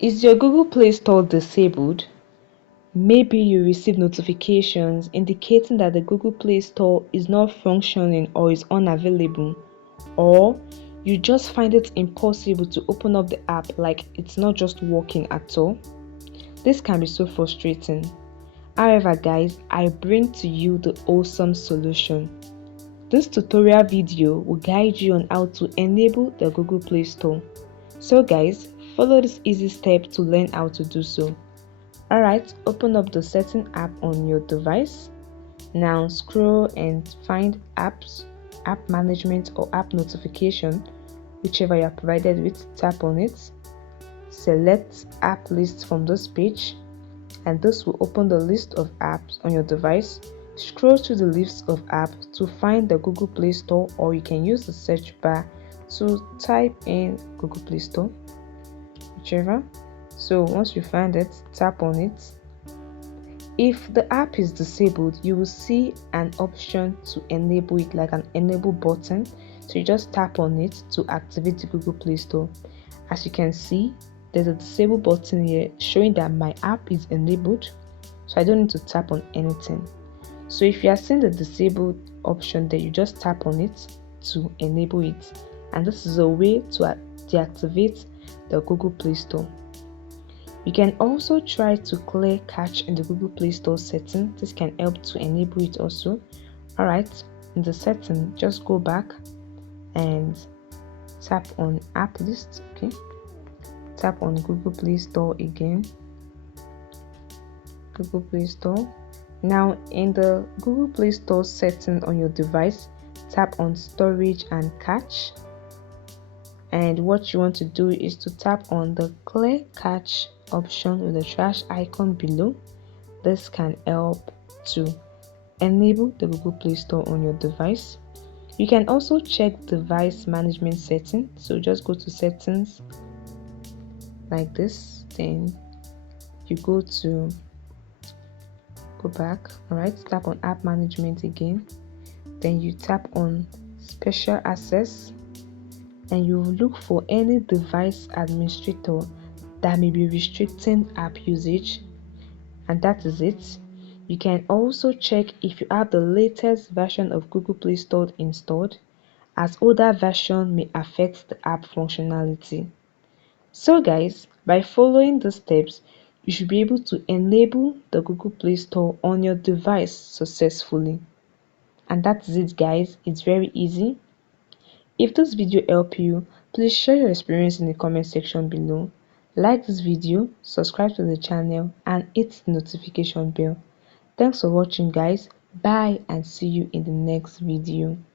Is your Google Play Store disabled? Maybe you receive notifications indicating that the Google Play Store is not functioning or is unavailable, or you just find it impossible to open up the app, like it's not just working at all. This can be so frustrating. However, guys, I bring to you the awesome solution. This tutorial video will guide you on how to enable the Google Play Store. So guys, follow this easy step to learn how to do so. Alright, open up the setting app on your device. Now scroll and find apps, app management or app notification, whichever you are provided with. Tap on it. Select app list from this page, and this will open the list of apps on your device. Scroll through the list of apps to find the Google Play Store, or you can use the search bar to type in Google Play Store, whichever. So once you find it, tap on it. If the app is disabled, you will see an option to enable it, like an enable button. So you just tap on it to activate the Google Play Store. As you can see, there's a disable button here showing that my app is enabled, so I don't need to tap on anything. So if you are seeing the disabled option, then you just tap on it to enable it, and this is a way to deactivate the Google Play Store. You can also try to clear cache in the Google Play Store setting. This can help to enable it also. Alright, in the setting, just go back and tap on app list. Okay, tap on Google Play Store again. Google Play Store. Now in the Google Play Store setting on your device, tap on storage and cache. And what you want to do is to tap on the clear cache option with the trash icon below. This can help to enable the Google Play Store on your device. You can also check device management settings. So just go to settings like this, then you go back. Alright, tap on app management again, then you tap on special access, and you look for any device administrator that may be restricting app usage, and that is it. You can also check if you have the latest version of Google Play Store installed, as older version may affect the app functionality. So guys, by following the steps, you should be able to enable the Google Play Store on your device successfully. And that is it guys, it's very easy. If this video helped you, please share your experience in the comment section below. Like this video, subscribe to the channel, and hit the notification bell. Thanks for watching guys. Bye and see you in the next video.